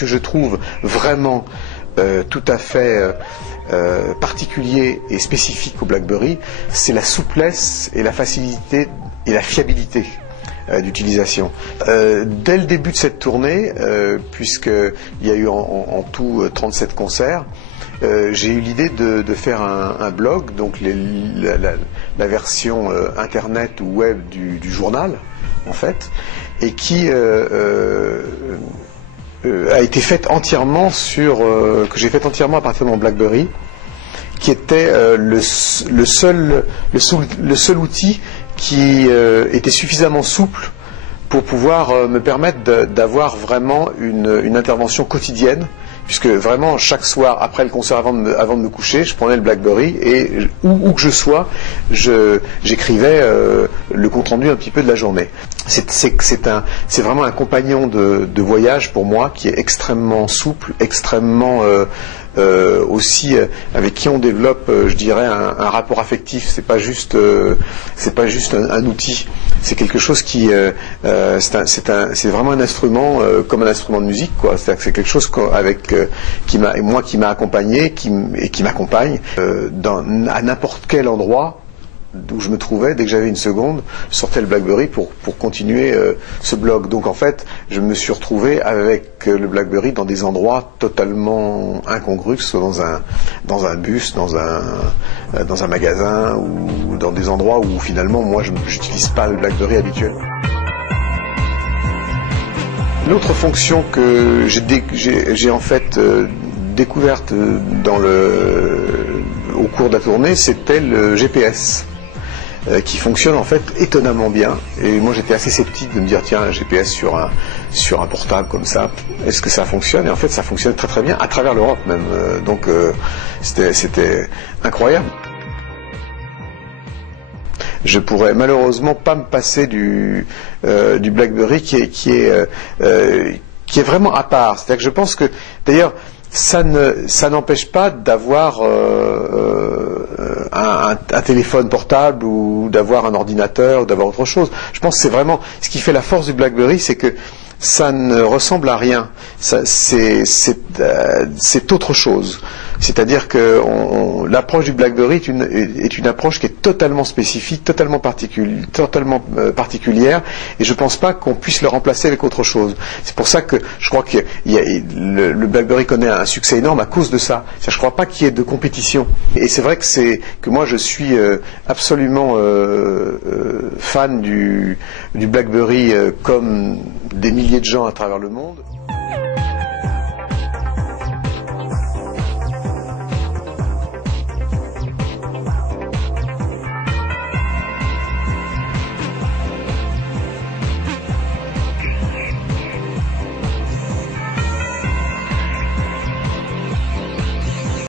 que je trouve vraiment tout à fait particulier et spécifique au BlackBerry, c'est la souplesse et la facilité et la fiabilité d'utilisation. Dès le début de cette tournée, puisqu'il y a eu en tout 37 concerts, j'ai eu l'idée de faire un blog, donc la version internet ou web du journal, en fait, et qui a été faite entièrement que j'ai faite entièrement à partir de mon BlackBerry, qui était le seul outil qui était suffisamment souple pour pouvoir me permettre d'avoir vraiment une intervention quotidienne, puisque vraiment chaque soir après le concert, avant de me coucher, je prenais le BlackBerry et où que je sois, j'écrivais le compte rendu un petit peu de la journée. C'est vraiment un compagnon de voyage pour moi qui est extrêmement souple, extrêmement aussi avec qui on développe, je dirais, un rapport affectif. C'est pas juste un outil. C'est quelque chose qui c'est vraiment un instrument comme un instrument de musique, quoi. C'est quelque chose qui m'a accompagné et qui m'accompagne à n'importe quel endroit où je me trouvais. Dès que j'avais une seconde, je sortais le BlackBerry pour continuer ce blog. Donc en fait, je me suis retrouvé avec le BlackBerry dans des endroits totalement incongrus, que ce soit dans un bus, dans un magasin, ou dans des endroits où finalement moi je n'utilise pas le BlackBerry habituel. L'autre fonction que j'ai en fait découverte au cours de la tournée, c'était le GPS. Qui fonctionne en fait étonnamment bien, et moi j'étais assez sceptique de me dire tiens, un GPS sur un portable comme ça, est-ce que ça fonctionne? Et en fait ça fonctionne très très bien à travers l'Europe même, donc c'était incroyable. Je pourrais malheureusement pas me passer du BlackBerry qui est vraiment à part. C'est-à-dire que je pense que d'ailleurs ça n'empêche pas d'avoir un téléphone portable ou d'avoir un ordinateur ou d'avoir autre chose. Je pense que c'est vraiment ce qui fait la force du BlackBerry, c'est que ça ne ressemble à rien. C'est autre chose. C'est-à-dire que l'approche du BlackBerry est une approche qui est totalement spécifique, totalement particulière, et je ne pense pas qu'on puisse le remplacer avec autre chose. C'est pour ça que je crois que le BlackBerry connaît un succès énorme à cause de ça. Je ne crois pas qu'il y ait de compétition. Et c'est vrai que moi je suis absolument fan du BlackBerry comme des milliers de gens à travers le monde.